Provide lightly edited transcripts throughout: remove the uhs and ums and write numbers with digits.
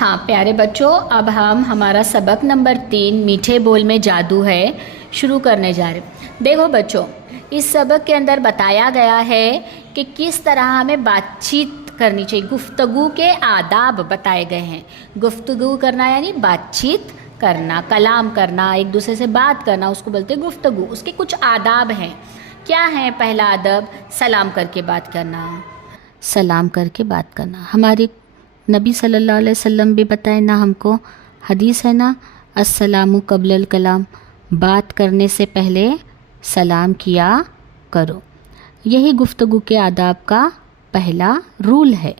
हाँ प्यारे बच्चों, अब हम हमारा सबक नंबर 3 मीठे बोल में जादू है शुरू करने जा रहे हैं। देखो बच्चों, इस सबक के अंदर बताया गया है कि किस तरह हमें बातचीत करनी चाहिए। गुफ्तगू के आदाब बताए गए हैं। गुफ्तगू करना यानी बातचीत करना, कलाम करना, एक दूसरे से बात करना, उसको बोलते हैं गुफ्तगू। उसके कुछ आदाब हैं। क्या है पहला अदब? सलाम करके बात करना। सलाम करके बात करना हमारे नबी सल्लल्लाहु अलैहि वसल्लम भी बताए ना हमको, हदीस है ना, अस्सलामु कब्लल कलाम, बात करने से पहले सलाम किया करो। यही गुफ्तगू के आदाब का पहला रूल है।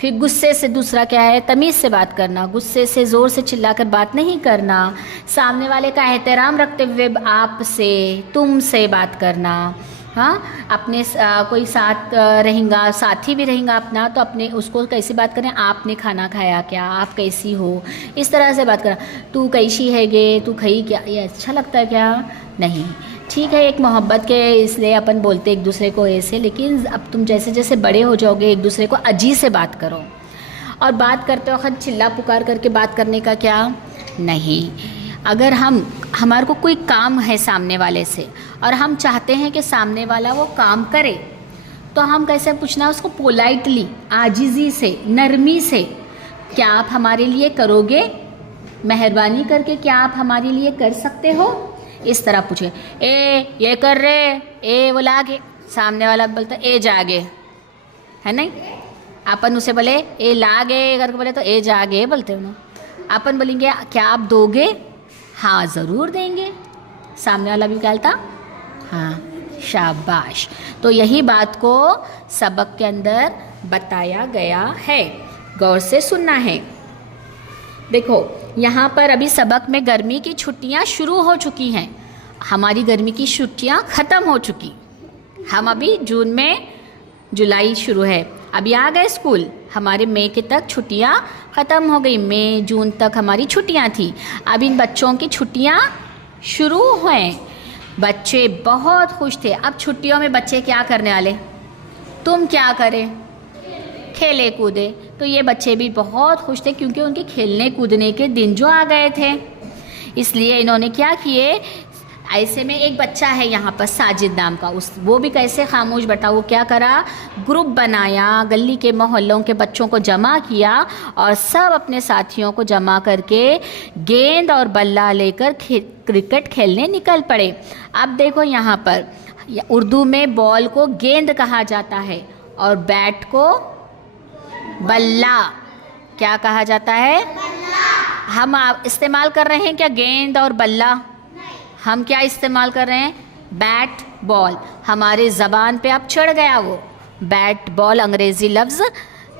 फिर गुस्से से दूसरा क्या है? तमीज़ से बात करना। गुस्से से ज़ोर से चिल्लाकर बात नहीं करना। सामने वाले का एहतराम रखते हुए आप से, तुम से बात करना। हाँ, अपने कोई साथ रहेगा, साथी भी रहेगा अपना, तो अपने उसको कैसी बात करें? आपने खाना खाया क्या? आप कैसी हो? इस तरह से बात करना। तू कैसी है गे? तू खई क्या? ये अच्छा लगता है क्या? नहीं, ठीक है, एक मोहब्बत के इसलिए अपन बोलते एक दूसरे को ऐसे, लेकिन अब तुम जैसे जैसे बड़े हो जाओगे एक दूसरे को अजी से बात करो। और बात करते वक्त चिल्ला पुकार करके बात करने का क्या नहीं। अगर हमारे को कोई काम है सामने वाले से और हम चाहते हैं कि सामने वाला वो काम करे, तो हम कैसे पूछना उसको? पोलाइटली, आजिज़ी से, नरमी से, क्या आप हमारे लिए करोगे? मेहरबानी करके क्या आप हमारे लिए कर सकते हो? इस तरह पूछे। ए ये कर रहे, ए वो लागे। सामने वाला बोलता ए जागे, है नहीं? अपन उसे बोले ए लागे करके बोले तो ए जागे बोलते हो ना। अपन बोलेंगे क्या आप दोगे? हाँ ज़रूर देंगे। सामने वाला भी कहता हाँ, शाबाश। तो यही बात को सबक के अंदर बताया गया है, गौर से सुनना है। देखो यहाँ पर अभी सबक में गर्मी की छुट्टियाँ शुरू हो चुकी हैं। हमारी गर्मी की छुट्टियाँ ख़त्म हो चुकी। हम अभी जून में, जुलाई शुरू है, अभी आ गए स्कूल। हमारे मई के तक छुट्टियाँ ख़त्म हो गई। मई जून तक हमारी छुट्टियाँ थी। अब इन बच्चों की छुट्टियाँ शुरू हुए। बच्चे बहुत खुश थे। अब छुट्टियों में बच्चे क्या करने वाले? तुम क्या करें? खेले कूदे। तो ये बच्चे भी बहुत खुश थे क्योंकि उनके खेलने कूदने के दिन जो आ गए थे। इसलिए इन्होंने क्या किए, ऐसे में एक बच्चा है यहाँ पर साजिद नाम का, वो भी कैसे खामोश बैठा, वो क्या करा, ग्रुप बनाया, गली के मोहल्लों के बच्चों को जमा किया और सब अपने साथियों को जमा करके गेंद और बल्ला लेकर क्रिकेट खेलने निकल पड़े। अब देखो यहाँ पर उर्दू में बॉल को गेंद कहा जाता है और बैट को बल्ला क्या कहा जाता है? हम इस्तेमाल कर रहे हैं क्या गेंद और बल्ला? हम क्या इस्तेमाल कर रहे हैं? Bat ball. हमारे ज़बान पे अब चढ़ गया वो बैट बॉल, अंग्रेज़ी लफ्ज़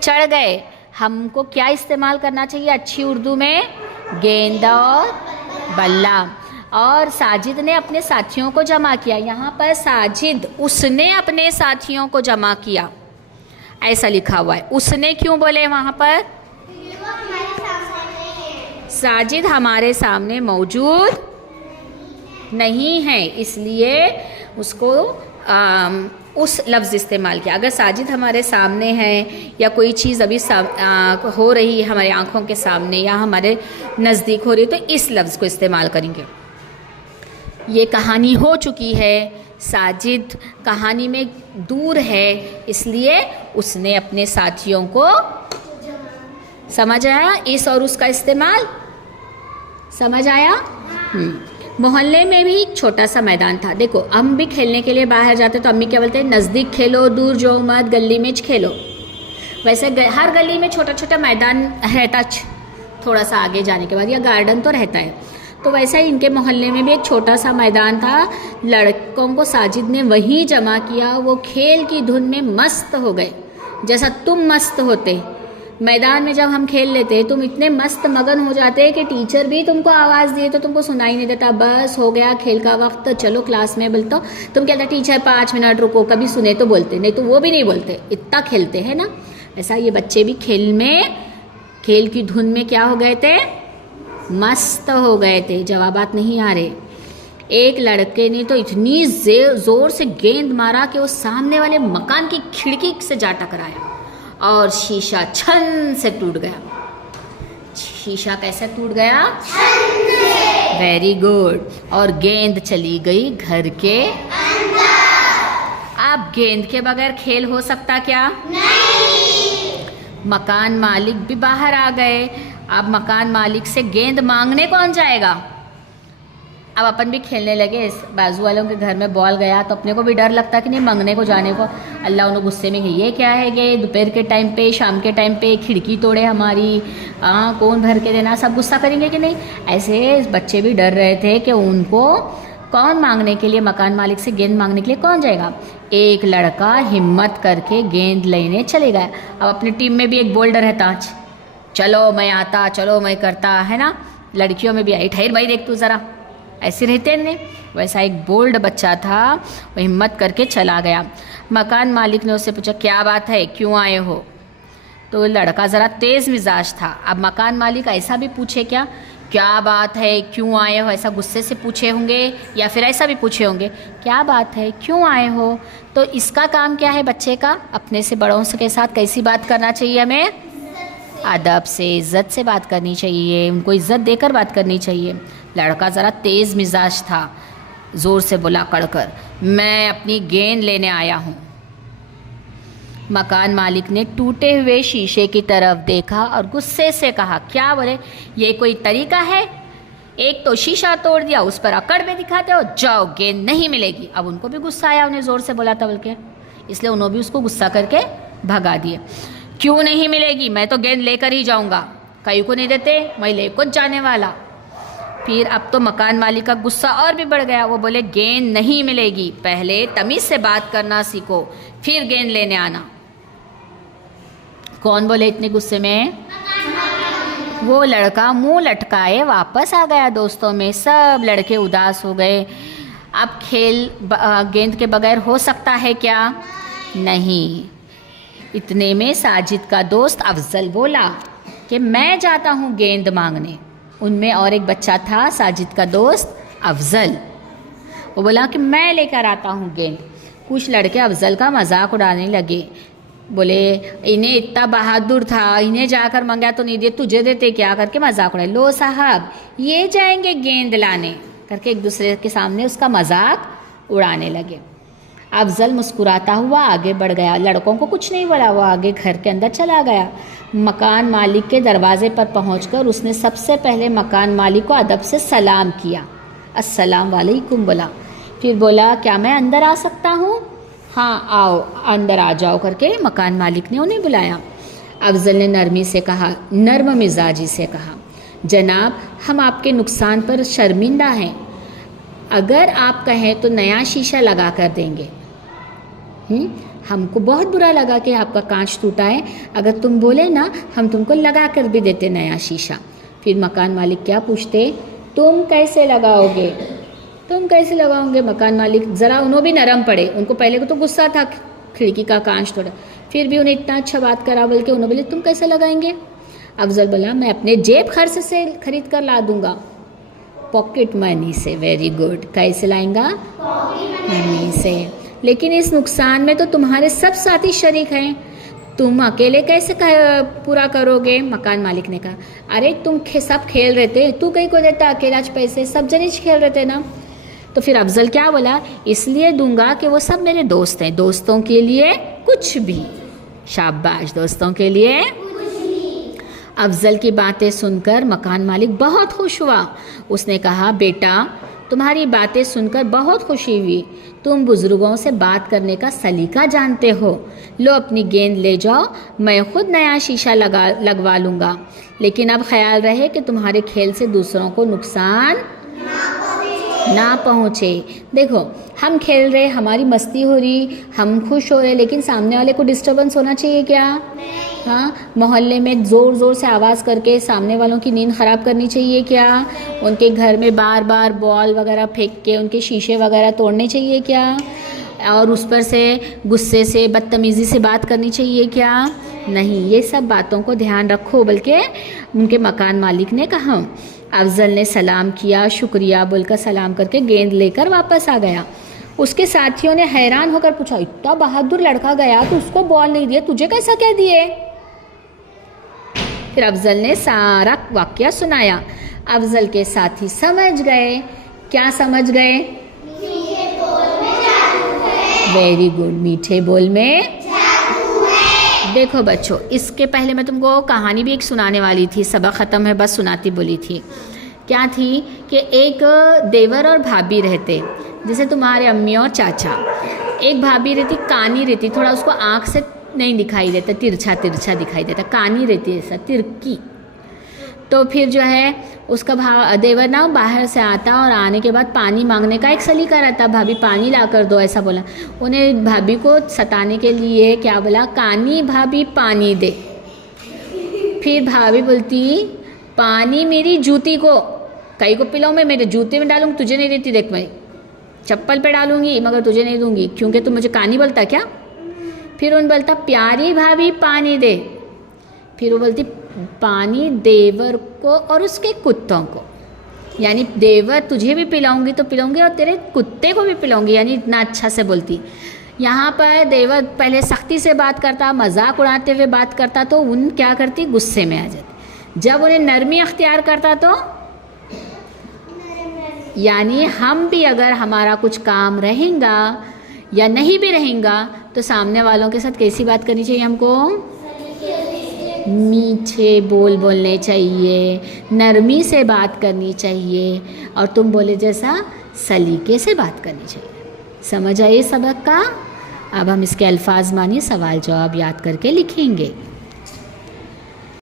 चढ़ गए। हमको क्या इस्तेमाल करना चाहिए अच्छी उर्दू में? गेंद और बल्ला। और साजिद ने अपने साथियों को जमा किया। यहाँ पर साजिद, उसने अपने साथियों को जमा किया, ऐसा लिखा हुआ है। उसने क्यों बोले वहाँ पर? साजिद हमारे सामने मौजूद नहीं है, इसलिए उसको उस लफ्ज़ इस्तेमाल किया। अगर साजिद हमारे सामने है या कोई चीज़ अभी हो रही है हमारी आँखों के सामने या हमारे नज़दीक हो रही है, तो इस लफ्ज़ को इस्तेमाल करेंगे। ये कहानी हो चुकी है, साजिद कहानी में दूर है, इसलिए उसने अपने साथियों को, समझ आया इस और उसका इस्तेमाल? समझ आया? मोहल्ले में भी एक छोटा सा मैदान था। देखो हम भी खेलने के लिए बाहर जाते तो अम्मी क्या बोलते हैं? नज़दीक खेलो, दूर जाओ मत, गली में खेलो। वैसे हर गली में छोटा छोटा मैदान रहता, थोड़ा सा आगे जाने के बाद, या गार्डन तो रहता है। तो वैसा ही इनके मोहल्ले में भी एक छोटा सा मैदान था। लड़कों को साजिद ने वहीं जमा किया। वो खेल की धुन में मस्त हो गए, जैसा तुम मस्त होते। मैदान में जब हम खेल लेते तुम इतने मस्त मगन हो जाते कि टीचर भी तुमको आवाज़ दिए तो तुमको सुनाई नहीं देता। बस हो गया खेल का वक्त, चलो क्लास में, बोलते तुम कहते टीचर 5 मिनट रुको, कभी सुने तो बोलते, नहीं तो वो भी नहीं बोलते, इतना खेलते हैं ना। ऐसा ये बच्चे भी खेल की धुन में क्या हो गए थे? मस्त हो गए थे। जवाबात नहीं आ रहे। एक लड़के ने तो इतनी ज़ोर से गेंद मारा कि वो सामने वाले मकान की खिड़की से जा टकराया और शीशा छन से टूट गया। शीशा कैसे टूट गया? Very good. और गेंद चली गई घर के अंदर। अब गेंद के बगैर खेल हो सकता क्या? नहीं। मकान मालिक भी बाहर आ गए। अब मकान मालिक से गेंद मांगने कौन जाएगा? अब अपन भी खेलने लगे, बाजू वालों के घर में बॉल गया तो अपने को भी डर लगता कि नहीं मांगने को जाने को। अल्लाह उन्होंने गुस्से में ये क्या है ये दोपहर के टाइम पे, शाम के टाइम पे खिड़की तोड़े हमारी, कौन भर के देना, सब गुस्सा करेंगे कि नहीं। ऐसे बच्चे भी डर रहे थे कि उनको कौन मांगने के लिए, मकान मालिक से गेंद मांगने के लिए कौन जाएगा। एक लड़का हिम्मत करके गेंद लेने चले गया। अब अपनी टीम में भी एक बोल्डर है ताज, चलो मैं आता, चलो मैं करता, है ना। लड़कियों में भी आई, ठहर भाई देख तू ज़रा, ऐसे रहते ने। वैसा एक बोल्ड बच्चा था, वो हिम्मत करके चला गया। मकान मालिक ने उससे पूछा क्या बात है, क्यों आए हो? तो लड़का ज़रा तेज़ मिजाज था। अब मकान मालिक ऐसा भी पूछे क्या बात है, क्यों आए हो, ऐसा गुस्से से पूछे होंगे या फिर ऐसा भी पूछे होंगे क्या बात है, क्यों आए हो। तो इसका काम क्या है बच्चे का? अपने से बड़ों के साथ कैसी बात करना चाहिए हमें? अदब से, इज़्ज़त से बात करनी चाहिए, उनको इज़्ज़त देकर बात करनी चाहिए। लड़का ज़रा तेज़ मिजाज था, ज़ोर से बोला कड़कर, मैं अपनी गेंद लेने आया हूँ। मकान मालिक ने टूटे हुए शीशे की तरफ देखा और गुस्से से कहा, क्या बोले, ये कोई तरीका है? एक तो शीशा तोड़ दिया, उस पर अकड़ में दिखाते हो, जाओ गेंद नहीं मिलेगी। अब उनको भी गुस्सा आया, उन्हें ज़ोर से बोला था बल्कि, इसलिए उन्होंने भी उसको गुस्सा करके भगा दिए। क्यों नहीं मिलेगी? मैं तो गेंद लेकर ही जाऊँगा, कहीं को नहीं देते, मैं ले को जाने वाला। फिर अब तो मकान मालिक का गुस्सा और भी बढ़ गया। वो बोले गेंद नहीं मिलेगी, पहले तमीज़ से बात करना सीखो, फिर गेंद लेने आना। कौन बोले इतने गुस्से में? वो लड़का मुंह लटकाए वापस आ गया दोस्तों में। सब लड़के उदास हो गए। अब खेल गेंद के बगैर हो सकता है क्या? नहीं। इतने में साजिद का दोस्त अफजल बोला कि मैं जाता हूँ गेंद मांगने। उनमें और एक बच्चा था, साजिद का दोस्त अफजल। वो बोला कि मैं लेकर आता हूँ गेंद। कुछ लड़के अफजल का मजाक उड़ाने लगे, बोले इन्हें इतना बहादुर था, इन्हें जाकर मंगा तो नहीं दिए, तुझे देते क्या, करके मजाक उड़ाए। लो साहब ये जाएंगे गेंद लाने, करके एक दूसरे के सामने उसका मजाक उड़ाने लगे। अफजल मुस्कुराता हुआ आगे बढ़ गया, लड़कों को कुछ नहीं बोला, वो आगे घर के अंदर चला गया। मकान मालिक के दरवाजे पर पहुंचकर उसने सबसे पहले मकान मालिक को अदब से सलाम किया, अस्सलाम वालेकुम बोला। फिर बोला क्या मैं अंदर आ सकता हूँ? हाँ आओ, अंदर आ जाओ, करके मकान मालिक ने उन्हें बुलाया। अफजल ने नरमी से कहा, नर्म मिजाजी से कहा, जनाब हम आपके नुकसान पर शर्मिंदा हैं, अगर आप कहें तो नया शीशा लगा कर देंगे। हमको बहुत बुरा लगा कि आपका कांच टूटा है, अगर तुम बोले ना हम तुमको लगा कर भी देते नया शीशा। फिर मकान मालिक क्या पूछते, तुम कैसे लगाओगे, तुम कैसे लगाओगे? मकान मालिक ज़रा उन्होंने भी नरम पड़े, उनको पहले को तो गुस्सा था खिड़की का कांच तोड़ा, फिर भी उन्हें इतना अच्छा बात करा, बल्कि उन्होंने बोले तुम कैसे लगाएंगे? अफजल बोला मैं अपने जेब खर्च से खरीद कर ला दूंगा, पॉकेट मनी से। वेरी गुड, कैसे लाएंगा? मनी से। लेकिन इस नुकसान में तो तुम्हारे सब साथी शरीक हैं, तुम अकेले कैसे पूरा करोगे? मकान मालिक ने कहा, अरे तुम सब खेल रहे थे, तू कहीं को देता अकेला पैसे, सब जने खेल रहे थे ना। तो फिर अफजल क्या बोला, इसलिए दूंगा कि वो सब मेरे दोस्त हैं, दोस्तों के लिए कुछ भी। शाबाश, दोस्तों के लिए कुछ भी। अफजल की बातें सुनकर मकान मालिक बहुत खुश हुआ। उसने कहा, बेटा तुम्हारी बातें सुनकर बहुत खुशी हुई, तुम बुज़ुर्गों से बात करने का सलीका जानते हो। लो अपनी गेंद ले जाओ, मैं खुद नया शीशा लगवा लूँगा, लेकिन अब ख्याल रहे कि तुम्हारे खेल से दूसरों को नुकसान ना पहुँचे। देखो हम खेल रहे, हमारी मस्ती हो रही, हम खुश हो रहे, लेकिन सामने वाले को डिस्टर्बेंस होना चाहिए क्या? हाँ, मोहल्ले में ज़ोर ज़ोर से आवाज़ करके सामने वालों की नींद ख़राब करनी चाहिए क्या? उनके घर में बार बार बॉल वगैरह फेंक के उनके शीशे वगैरह तोड़ने चाहिए क्या? और उस पर से गुस्से से बदतमीज़ी से बात करनी चाहिए क्या? नहीं, ये सब बातों को ध्यान रखो, बल्कि उनके मकान मालिक ने कहा। अफजल ने सलाम किया, शुक्रिया बोलकर सलाम करके गेंद लेकर वापस आ गया। उसके साथियों ने हैरान होकर पूछा, इतना बहादुर लड़का गया तो उसको बॉल नहीं दिया, तुझे कैसा कह दिए? फिर अफजल ने सारा वाक़या सुनाया। अफजल के साथी समझ गए। क्या समझ गए? वेरी गुड, मीठे बोल में जादू है। देखो बच्चों, इसके पहले मैं तुमको कहानी भी एक सुनाने वाली थी, सबक ख़त्म है बस सुनाती बोली थी। क्या थी कि एक देवर और भाभी रहते, जैसे तुम्हारे अम्मी और चाचा। एक भाभी रहती, कानी रहती, थोड़ा उसको आँख से नहीं दिखाई देता, तिरछा तिरछा दिखाई देता, कानी रहती है ऐसा तिरकी। तो फिर जो है उसका देवर ना बाहर से आता और आने के बाद पानी मांगने का एक सलीका रहता, भाभी पानी ला कर दो ऐसा बोला। उन्हें भाभी को सताने के लिए क्या बोला, कानी भाभी पानी दे। फिर भाभी बोलती, पानी मेरी जूती को कई को पिलाऊं, मैं मेरे जूते में डालूंगी, तुझे नहीं देती, देख मैं चप्पल पे डालूंगी मगर तुझे नहीं दूंगी, क्योंकि तू मुझे कानी बोलता क्या। फिर उन बोलता, प्यारी भाभी पानी दे। फिर वो बोलती, पानी देवर को और उसके कुत्तों को, यानी देवर तुझे भी पिलाऊंगी तो पिलाऊंगी और तेरे कुत्ते को भी पिलाऊंगी, यानी इतना अच्छा से बोलती। यहाँ पर देवर पहले सख्ती से बात करता, मजाक उड़ाते हुए बात करता, तो उन क्या करती, गुस्से में आ जाती। जब उन्हें नरमी अख्तियार करता तो यानी हम भी अगर हमारा कुछ काम रहेगा या नहीं भी रहेगा तो सामने वालों के साथ कैसी बात करनी चाहिए हमको, मीठे बोल बोलने चाहिए, नरमी से बात करनी चाहिए और तुम बोले जैसा सलीके से बात करनी चाहिए। समझ आइए सबक का। अब हम इसके अल्फाज मानिए, सवाल जवाब याद करके लिखेंगे।